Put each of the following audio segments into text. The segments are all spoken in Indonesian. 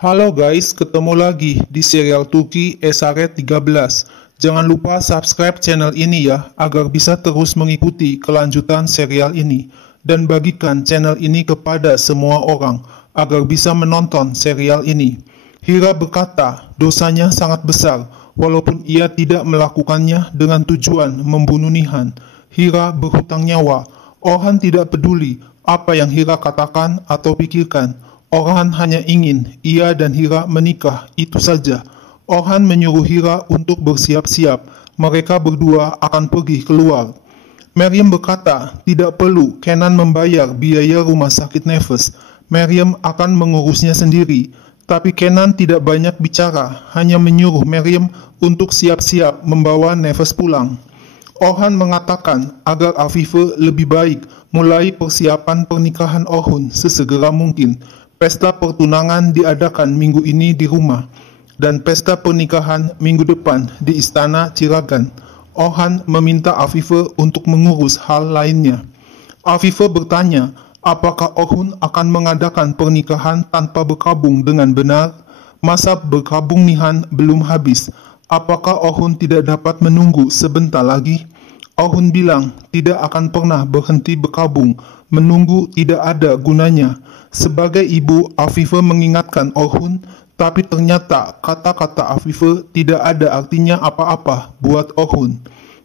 Halo guys, ketemu lagi di serial Turki Esaret 13. Jangan lupa subscribe channel ini ya, agar bisa terus mengikuti kelanjutan serial ini. Dan bagikan channel ini kepada semua orang, agar bisa menonton serial ini. Hira berkata, dosanya sangat besar, walaupun ia tidak melakukannya dengan tujuan membunuh Nihan. Hira berhutang nyawa. Orhan tidak peduli apa yang Hira katakan atau pikirkan. Orhan hanya ingin ia dan Hira menikah, itu saja. Orhan menyuruh Hira untuk bersiap-siap. Mereka berdua akan pergi keluar. Meryem berkata, tidak perlu Kenan membayar biaya rumah sakit Nefes. Meryem akan mengurusnya sendiri. Tapi Kenan tidak banyak bicara, hanya menyuruh Meryem untuk siap-siap membawa Nefes pulang. Orhan mengatakan agar Afife lebih baik mulai persiapan pernikahan Orhun sesegera mungkin. Pesta pertunangan diadakan minggu ini di rumah, dan pesta pernikahan minggu depan di istana Ciragan. Orhan meminta Afife untuk mengurus hal lainnya. Afife bertanya, apakah Orhun akan mengadakan pernikahan tanpa berkabung dengan benar? Masa berkabung Nihan belum habis. Apakah Orhun tidak dapat menunggu sebentar lagi? Orhun bilang tidak akan pernah berhenti berkabung. Menunggu tidak ada gunanya. Sebagai ibu, Afife mengingatkan Orhun, tapi ternyata kata-kata Afife tidak ada artinya apa-apa buat Orhun.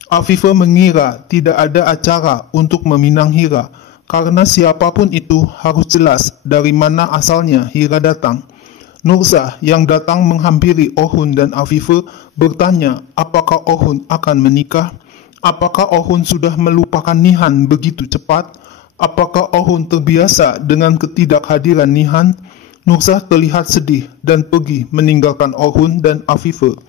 Afife mengira tidak ada acara untuk meminang Hira, karena siapapun itu harus jelas dari mana asalnya Hira datang. Nursah yang datang menghampiri Orhun dan Afife bertanya apakah Orhun akan menikah. Apakah Orhun sudah melupakan Nihan begitu cepat? Apakah Orhun terbiasa dengan ketidakhadiran Nihan? Nursah terlihat sedih dan pergi meninggalkan Orhun dan Afife.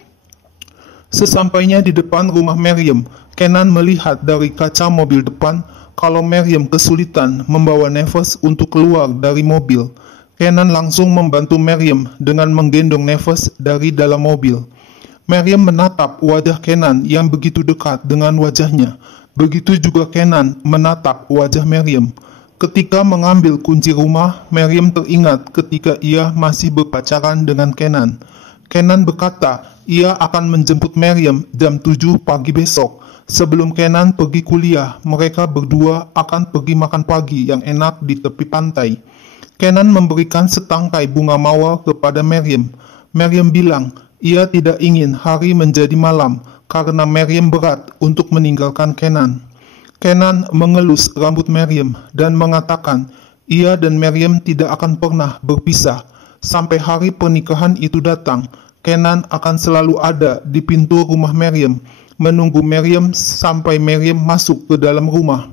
Sesampainya di depan rumah Meryem, Kenan melihat dari kaca mobil depan kalau Meryem kesulitan membawa Nefes untuk keluar dari mobil. Kenan langsung membantu Meryem dengan menggendong Nefes dari dalam mobil. Meryem menatap wajah Kenan yang begitu dekat dengan wajahnya. Begitu juga Kenan menatap wajah Meryem. Ketika mengambil kunci rumah, Meryem teringat ketika ia masih berpacaran dengan Kenan. Kenan berkata ia akan menjemput Meryem jam 7 pagi besok. Sebelum Kenan pergi kuliah, mereka berdua akan pergi makan pagi yang enak di tepi pantai. Kenan memberikan setangkai bunga mawar kepada Meryem. Meryem bilang ia tidak ingin hari menjadi malam karena Meryem berat untuk meninggalkan Kenan. Kenan mengelus rambut Meryem dan mengatakan ia dan Meryem tidak akan pernah berpisah. Sampai hari pernikahan itu datang, Kenan akan selalu ada di pintu rumah Meryem, menunggu Meryem sampai Meryem masuk ke dalam rumah.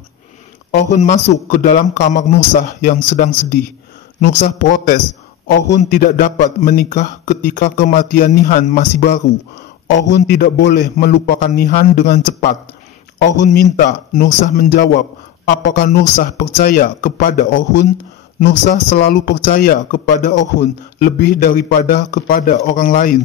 Orhun masuk ke dalam kamar Nursah yang sedang sedih. Nursah protes. Orhun tidak dapat menikah ketika kematian Nihan masih baru. Orhun tidak boleh melupakan Nihan dengan cepat. Orhun minta Nursah menjawab, apakah Nursah percaya kepada Orhun? Nursah selalu percaya kepada Orhun lebih daripada kepada orang lain.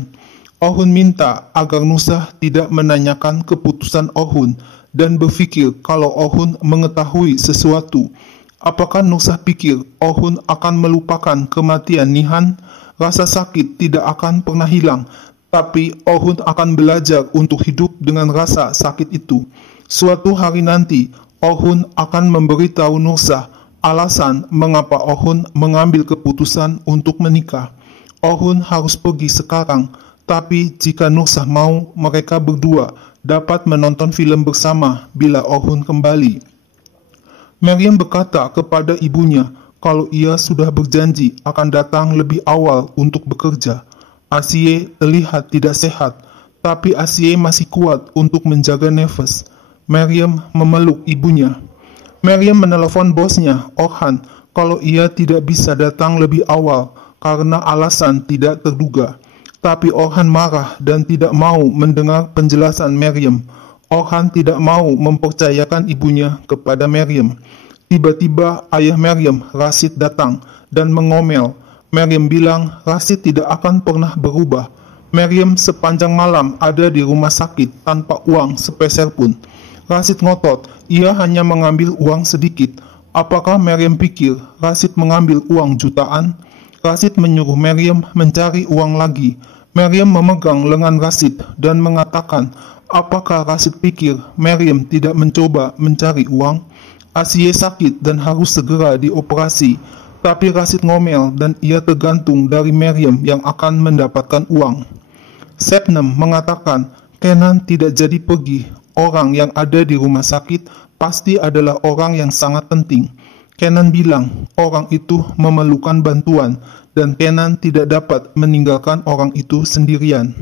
Orhun minta agar Nursah tidak menanyakan keputusan Orhun dan berpikir kalau Orhun mengetahui sesuatu. Apakah Nursah pikir Orhun akan melupakan kematian Nihan? Rasa sakit tidak akan pernah hilang, tapi Orhun akan belajar untuk hidup dengan rasa sakit itu. Suatu hari nanti, Orhun akan memberitahu Nursah alasan mengapa Orhun mengambil keputusan untuk menikah. Orhun harus pergi sekarang, tapi jika Nursah mau, mereka berdua dapat menonton film bersama bila Orhun kembali. Meryem berkata kepada ibunya kalau ia sudah berjanji akan datang lebih awal untuk bekerja. Asiye terlihat tidak sehat, tapi Asiye masih kuat untuk menjaga Nefes. Meryem memeluk ibunya. Meryem menelepon bosnya, Orhan, kalau ia tidak bisa datang lebih awal karena alasan tidak terduga. Tapi Orhan marah dan tidak mau mendengar penjelasan Meryem. Orhan tidak mau mempercayakan ibunya kepada Meryem. Tiba-tiba ayah Meryem, Rashid, datang dan mengomel. Meryem bilang Rashid tidak akan pernah berubah. Meryem sepanjang malam ada di rumah sakit tanpa uang sepeser pun. Rashid ngotot, ia hanya mengambil uang sedikit. Apakah Meryem pikir Rashid mengambil uang jutaan? Rashid menyuruh Maryam mencari uang lagi. Maryam memegang lengan Rashid dan mengatakan, apakah Rashid pikir Maryam tidak mencoba mencari uang? Asia sakit dan harus segera dioperasi. Tapi Rashid ngomel dan ia tergantung dari Maryam yang akan mendapatkan uang. Sepnem mengatakan, Kenan tidak jadi pergi. Orang yang ada di rumah sakit pasti adalah orang yang sangat penting. Kenan bilang orang itu memerlukan bantuan dan Kenan tidak dapat meninggalkan orang itu sendirian.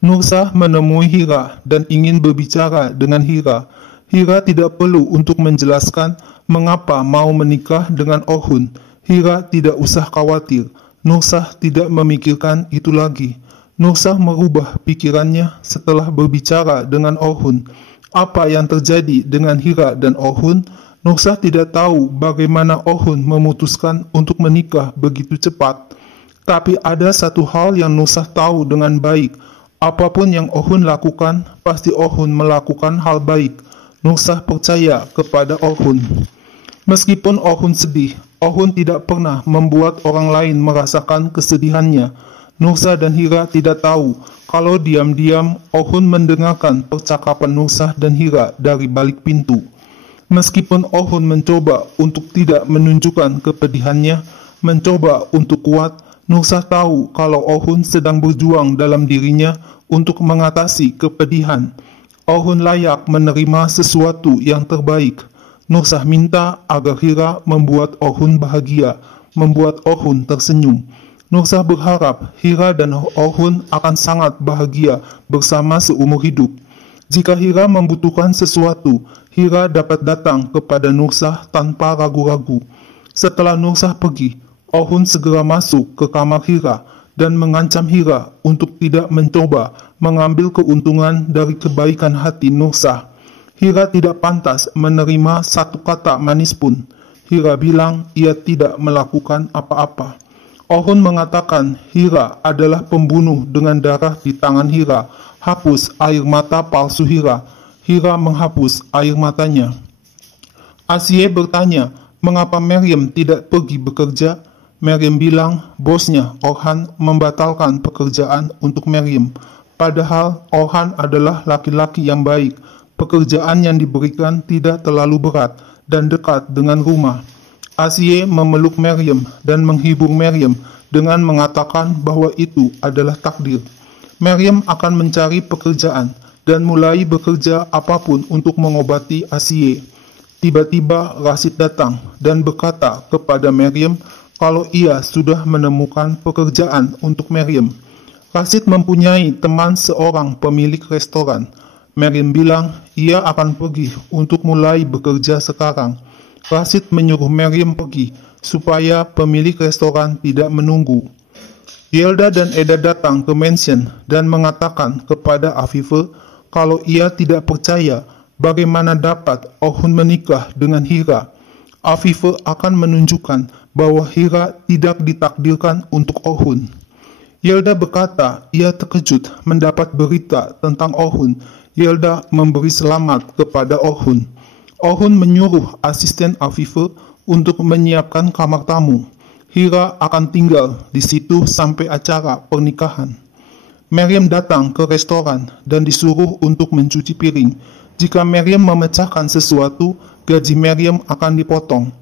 Nursah menemui Hira dan ingin berbicara dengan Hira. Hira tidak perlu untuk menjelaskan mengapa mau menikah dengan Orhun. Hira tidak usah khawatir. Nursah tidak memikirkan itu lagi. Nursah merubah pikirannya setelah berbicara dengan Orhun. Apa yang terjadi dengan Hira dan Orhun? Nursah tidak tahu bagaimana Orhun memutuskan untuk menikah begitu cepat. Tapi ada satu hal yang Nursah tahu dengan baik. Apapun yang Orhun lakukan, pasti Orhun melakukan hal baik. Nursah percaya kepada Orhun. Meskipun Orhun sedih, Orhun tidak pernah membuat orang lain merasakan kesedihannya. Nursah dan Hira tidak tahu kalau diam-diam Orhun mendengarkan percakapan Nursah dan Hira dari balik pintu. Meskipun Orhun mencoba untuk tidak menunjukkan kepedihannya, mencoba untuk kuat, Nursah tahu kalau Orhun sedang berjuang dalam dirinya untuk mengatasi kepedihan. Orhun layak menerima sesuatu yang terbaik. Nursah minta agar Hira membuat Orhun bahagia, membuat Orhun tersenyum. Nursah berharap Hira dan Orhun akan sangat bahagia bersama seumur hidup. Jika Hira membutuhkan sesuatu, Hira dapat datang kepada Nursah tanpa ragu-ragu. Setelah Nursah pergi, Orhun segera masuk ke kamar Hira dan mengancam Hira untuk tidak mencoba mengambil keuntungan dari kebaikan hati Nursah. Hira tidak pantas menerima satu kata manis pun. Hira bilang ia tidak melakukan apa-apa. Orhun mengatakan Hira adalah pembunuh dengan darah di tangan Hira. Hapus air mata palsu Hira. Hira menghapus air matanya. Asia bertanya, mengapa Maryam tidak pergi bekerja? Maryam bilang, bosnya Orhan membatalkan pekerjaan untuk Maryam. Padahal Orhan adalah laki-laki yang baik. Pekerjaan yang diberikan tidak terlalu berat dan dekat dengan rumah. Asia memeluk Maryam dan menghibur Maryam dengan mengatakan bahwa itu adalah takdir. Maryam akan mencari pekerjaan dan mulai bekerja apapun untuk mengobati Asia. Tiba-tiba Rashid datang dan berkata kepada Maryam kalau ia sudah menemukan pekerjaan untuk Maryam. Rashid mempunyai teman seorang pemilik restoran. Maryam bilang ia akan pergi untuk mulai bekerja sekarang. Rashid menyuruh Maryam pergi supaya pemilik restoran tidak menunggu. Yelda dan Eda datang ke mansion dan mengatakan kepada Afife kalau ia tidak percaya bagaimana dapat Orhun menikah dengan Hira. Afife akan menunjukkan bahwa Hira tidak ditakdirkan untuk Orhun. Yelda berkata ia terkejut mendapat berita tentang Orhun. Yelda memberi selamat kepada Orhun. Orhun menyuruh asisten Afife untuk menyiapkan kamar tamu. Hira akan tinggal di situ sampai acara pernikahan. Maryam datang ke restoran dan disuruh untuk mencuci piring. Jika Maryam memecahkan sesuatu, gaji Maryam akan dipotong.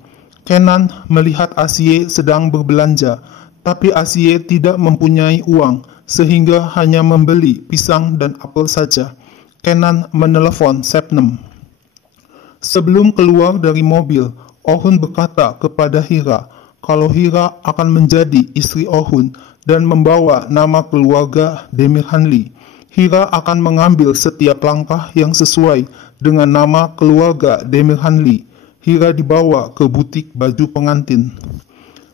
Kenan melihat Asia sedang berbelanja, tapi Asia tidak mempunyai uang, sehingga hanya membeli pisang dan apel saja. Kenan menelepon Sepnem. Sebelum keluar dari mobil, Orhun berkata kepada Hira, kalau Hira akan menjadi istri Orhun dan membawa nama keluarga Demirhanli. Hira akan mengambil setiap langkah yang sesuai dengan nama keluarga Demirhanli. Hira dibawa ke butik baju pengantin.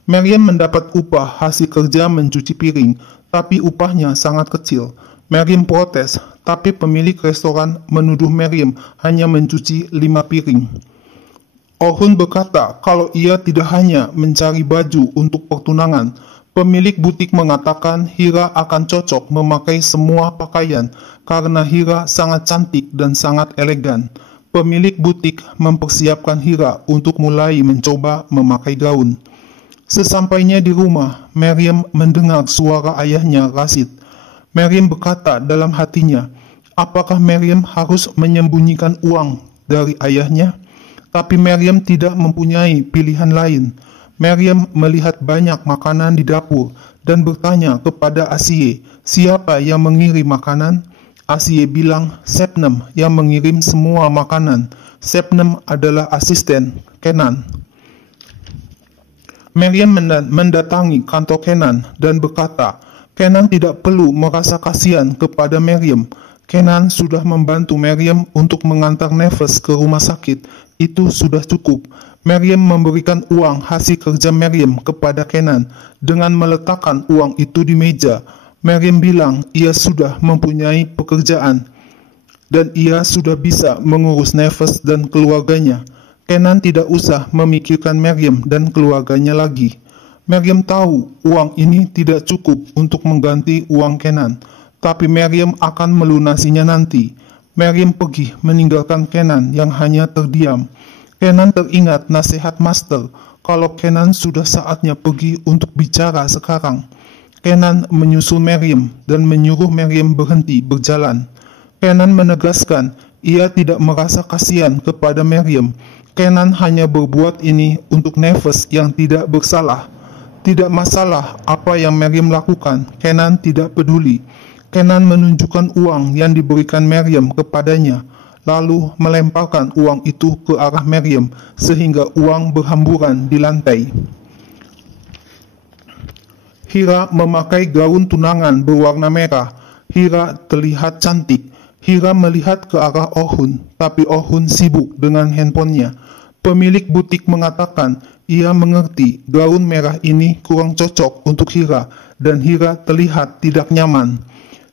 Maryam mendapat upah hasil kerja mencuci piring, tapi upahnya sangat kecil. Maryam protes, tapi pemilik restoran menuduh Maryam hanya mencuci 5 piring. Orhun berkata kalau ia tidak hanya mencari baju untuk pertunangan. Pemilik butik mengatakan Hira akan cocok memakai semua pakaian karena Hira sangat cantik dan sangat elegan. Pemilik butik mempersiapkan Hira untuk mulai mencoba memakai gaun. Sesampainya di rumah, Maryam mendengar suara ayahnya Rashid. Maryam berkata dalam hatinya, apakah Maryam harus menyembunyikan uang dari ayahnya? Tapi Maryam tidak mempunyai pilihan lain. Maryam melihat banyak makanan di dapur dan bertanya kepada Asye, siapa yang mengirim makanan? Asye bilang, Sepnem yang mengirim semua makanan. Sepnem adalah asisten Kenan. Maryam mendatangi kantor Kenan dan berkata, Kenan tidak perlu merasa kasihan kepada Maryam. Kenan sudah membantu Maryam untuk mengantar Nefes ke rumah sakit. Itu sudah cukup. Maryam memberikan uang hasil kerja Maryam kepada Kenan dengan meletakkan uang itu di meja. Maryam bilang ia sudah mempunyai pekerjaan dan ia sudah bisa mengurus Nefes dan keluarganya. Kenan tidak usah memikirkan Maryam dan keluarganya lagi. Maryam tahu uang ini tidak cukup untuk mengganti uang Kenan, tapi Maryam akan melunasinya nanti. Maryam pergi meninggalkan Kenan yang hanya terdiam. Kenan teringat nasihat Master kalau Kenan sudah saatnya pergi untuk bicara sekarang. Kenan menyusul Maryam dan menyuruh Maryam berhenti berjalan. Kenan menegaskan ia tidak merasa kasihan kepada Maryam. Kenan hanya berbuat ini untuk Nefes yang tidak bersalah. Tidak masalah apa yang Maryam lakukan, Kenan tidak peduli. Kenan menunjukkan uang yang diberikan Maryam kepadanya, lalu melemparkan uang itu ke arah Maryam sehingga uang berhamburan di lantai. Hira memakai gaun tunangan berwarna merah. Hira terlihat cantik. Hira melihat ke arah Ohun, tapi Ohun sibuk dengan handphonenya. Pemilik butik mengatakan ia mengerti gaun merah ini kurang cocok untuk Hira dan Hira terlihat tidak nyaman.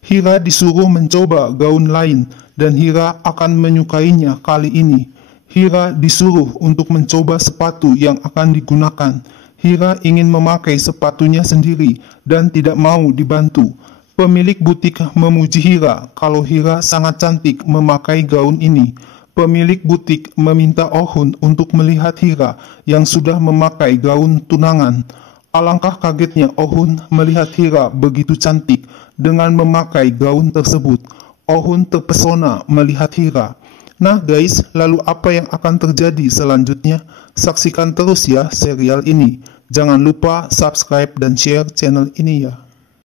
Hira disuruh mencoba gaun lain dan Hira akan menyukainya kali ini. Hira disuruh untuk mencoba sepatu yang akan digunakan. Hira ingin memakai sepatunya sendiri dan tidak mau dibantu. Pemilik butik memuji Hira kalau Hira sangat cantik memakai gaun ini. Pemilik butik meminta Ohun untuk melihat Hira yang sudah memakai gaun tunangan. Alangkah kagetnya Ohun melihat Hira begitu cantik dengan memakai gaun tersebut. Ohun terpesona melihat Hira. Nah guys, lalu apa yang akan terjadi selanjutnya? Saksikan terus ya serial ini. Jangan lupa subscribe dan share channel ini ya.